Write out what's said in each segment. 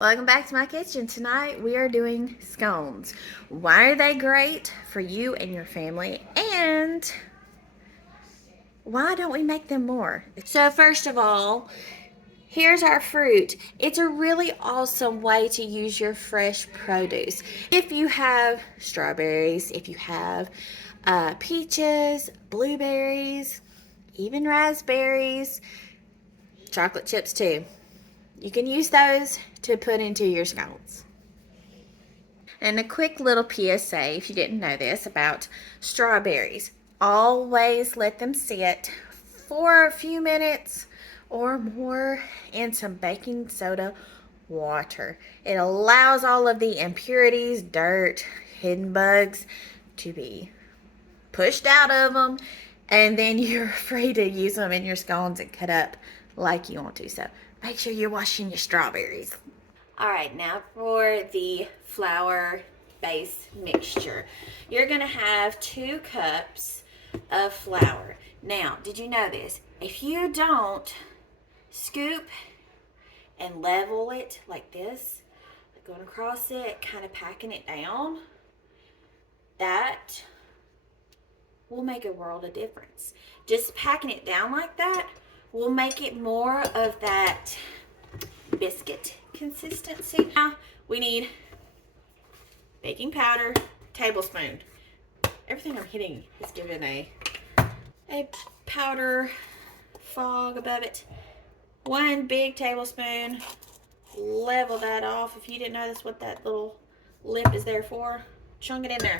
Welcome back to my kitchen. Tonight we are doing scones. Why are they great for you and your family? And why don't we make them more? So first of all, here's our fruit. It's a really awesome way to use your fresh produce. If you have strawberries, if you have peaches, blueberries, even raspberries, chocolate chips too. You can use those to put into your scones. And a quick little PSA, if you didn't know this, about strawberries. Always let them sit for a few minutes or more in some baking soda water. It allows all of the impurities, dirt, hidden bugs to be pushed out of them, and then you're free to use them in your scones and cut up like you want to. So make sure you're washing your strawberries. All right, now for the flour base mixture. You're gonna have 2 cups of flour. Now, did you know this? If you don't scoop and level it like this, like going across it, kind of packing it down, that will make a world of difference. Just packing it down like that will make it more of that biscuit consistency. Now we need baking powder, tablespoon. Everything I'm hitting is giving a powder fog above it. 1 big tablespoon. Level that off. If you didn't know that's what that little lip is there for, chunk it in there.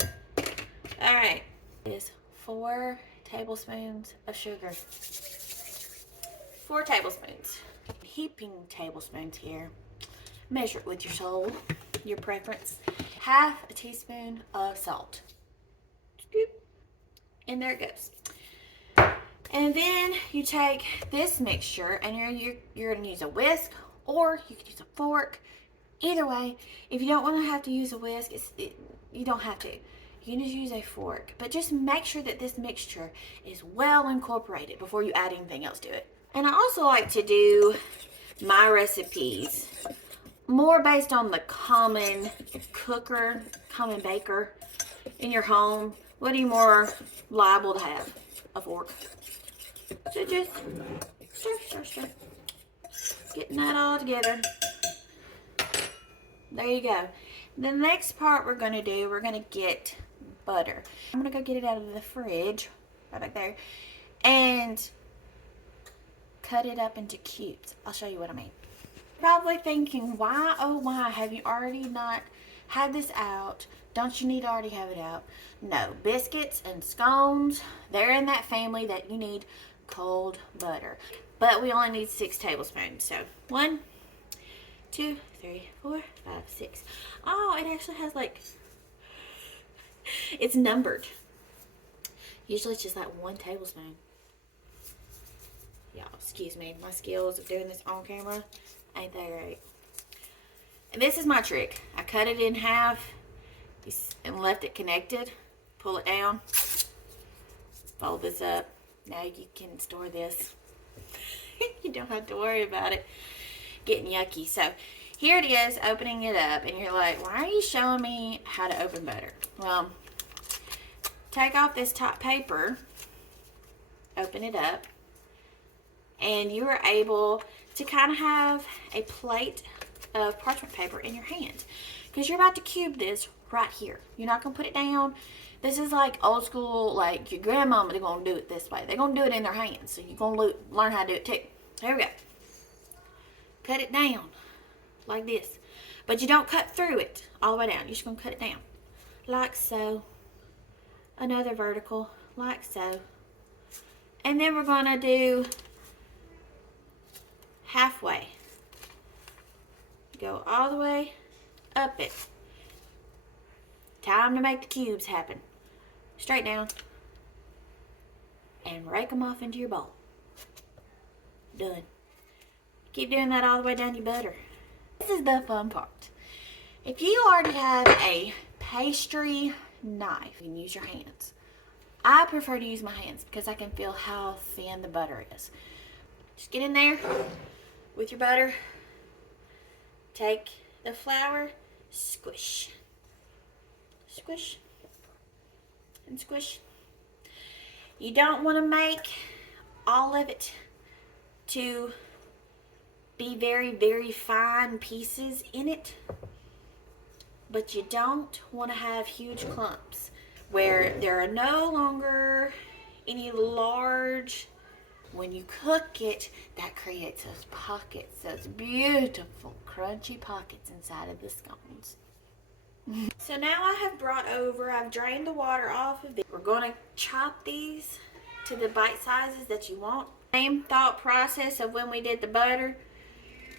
All right, is 4 tablespoons of sugar. 4 tablespoons. Heaping tablespoons here. Measure it with your soul, your preference. 1/2 teaspoon of salt. Scoop. And there it goes. And then you take this mixture and you're going to use a whisk, or you could use a fork. Either way, if you don't want to have to use a whisk, you don't have to. You can just use a fork. But just make sure that this mixture is well incorporated before you add anything else to it. And I also like to do my recipes more based on the common baker in your home. What are you more liable to have? A fork. So just stir. Getting that all together. There you go. The next part we're going to do, we're going to get butter. I'm going to go get it out of the fridge, right back there, and cut it up into cubes. I'll show you what I mean. Probably thinking, why, oh why, have you already not had this out? Don't you need to already have it out? No, biscuits and scones, they're in that family that you need cold butter. But we only need 6 tablespoons. So 1, 2, 3, 4, 5, 6. Oh, it actually has it's numbered. Usually it's just like 1 tablespoon. Y'all, excuse me, my skills of doing this on camera ain't that great. And this is my trick. I cut it in half and left it connected. Pull it down. Fold this up. Now you can store this. You don't have to worry about it getting yucky. So here it is, opening it up, and you're like, why are you showing me how to open butter? Well, take off this top paper, open it up, and you are able to kind of have a plate of parchment paper in your hand, because you're about to cube this right here. You're not going to put it down. This is like old school, like your grandmama, they're going to do it this way. They're going to do it in their hands, so you're going to learn how to do it too. There we go. Cut it down like this, but you don't cut through it all the way down. You're just going to cut it down like so. Another vertical like so. And then we're going to do halfway. Go all the way up it. Time to make the cubes happen. Straight down. And rake them off into your bowl. Done. Keep doing that all the way down your butter. This is the fun part. If you already have a pastry knife, you can use your hands. I prefer to use my hands because I can feel how thin the butter is. Just get in there with your butter. Take the flour, squish, squish, and squish. You don't want to make all of it to be very, very fine pieces in it, but you don't want to have huge clumps where there are no longer any large. When you cook it, that creates those pockets, those beautiful crunchy pockets inside of the scones. So now I have brought over, I've drained the water off of these. We're going to chop these to the bite sizes that you want. Same thought process of when we did the butter.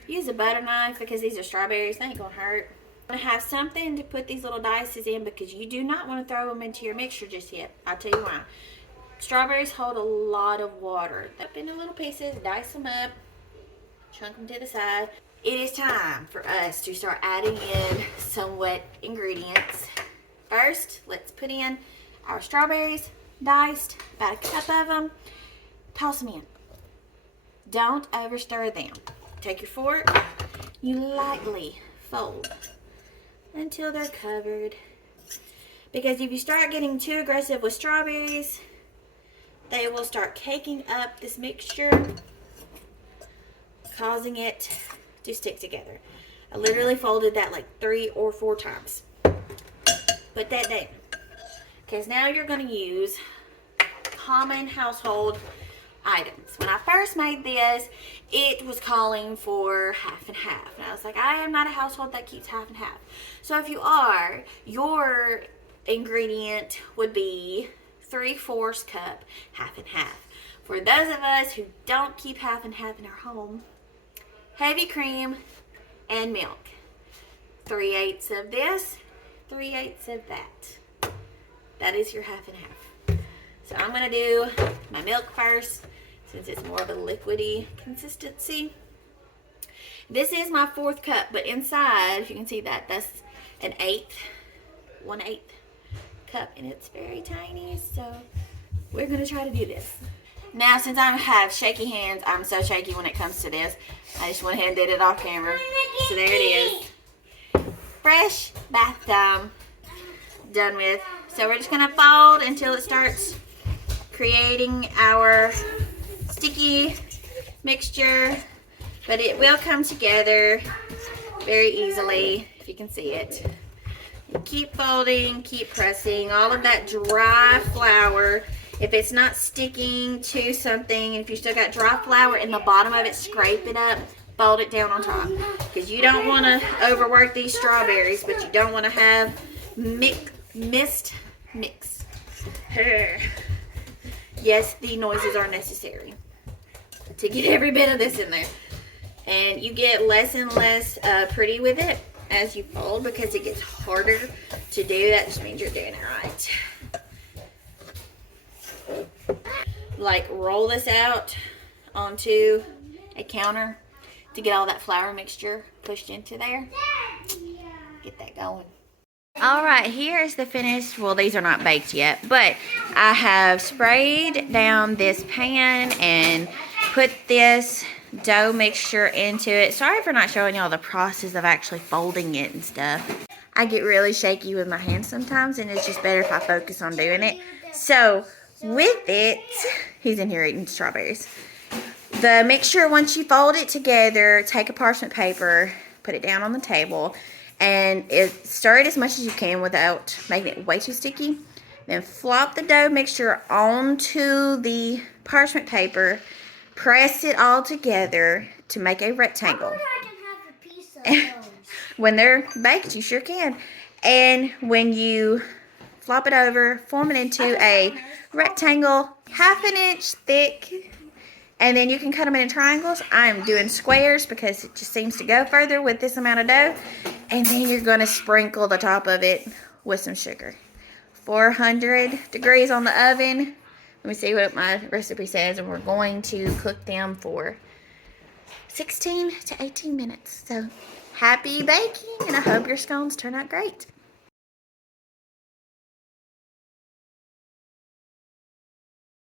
Use a butter knife because these are strawberries, they ain't gonna hurt. I'm gonna have something to put these little dices in because you do not want to throw them into your mixture just yet. I'll tell you why. Strawberries hold a lot of water. Up into little pieces, dice them up, chunk them to the side. It is time for us to start adding in some wet ingredients. First, let's put in our strawberries, diced, about a cup of them. Toss them in. Don't over stir them. Take your fork, you lightly fold until they're covered. Because if you start getting too aggressive with strawberries, they will start caking up this mixture, causing it to stick together. I literally folded that like 3 or 4 times. Put that down. Because now you're going to use common household items. When I first made this, it was calling for half and half. And I was like, I am not a household that keeps half and half. So if you are, your ingredient would be 3/4 cup, half and half. For those of us who don't keep half and half in our home, heavy cream and milk. 3/8 of this, 3/8 of that. That is your half and half. So I'm going to do my milk first, since it's more of a liquidy consistency. This is my 4th cup, but inside, if you can see that, that's an 1/8 cup, and it's very tiny, so we're going to try to do this. Now, since I have shaky hands, I'm so shaky when it comes to this, I just went ahead and did it off camera. So there it is. Fresh bath time. Done with. So we're just going to fold until it starts creating our sticky mixture, but it will come together very easily if you can see it. You keep folding, keep pressing. All of that dry flour, if it's not sticking to something, and if you still got dry flour in the bottom of it, scrape it up, fold it down on top, because you don't want to overwork these strawberries, but you don't want to have mixed mix. Yes, the noises are necessary to get every bit of this in there. And you get less and less pretty with it as you fold because it gets harder to do. That just means you're doing it right. Like, roll this out onto a counter to get all that flour mixture pushed into there. Get that going. All right, here is the finished. Well, these are not baked yet, but I have sprayed down this pan and put this dough mixture into it. Sorry for not showing y'all the process of actually folding it and stuff. I get really shaky with my hands sometimes, and it's just better if I focus on doing it. So with it, he's in here eating strawberries. The mixture, once you fold it together, take a parchment paper, put it down on the table, and stir it as much as you can without making it way too sticky. Then flop the dough mixture onto the parchment paper. Press it all together to make a rectangle. I can have a piece of those. When they're baked, you sure can. And when you flop it over, form it into a rectangle 1/2 inch thick. And then you can cut them into triangles. I'm doing squares because it just seems to go further with this amount of dough. And then you're going to sprinkle the top of it with some sugar. 400 degrees on the oven. Let me see what my recipe says. And we're going to cook them for 16 to 18 minutes. So happy baking, and I hope your scones turn out great.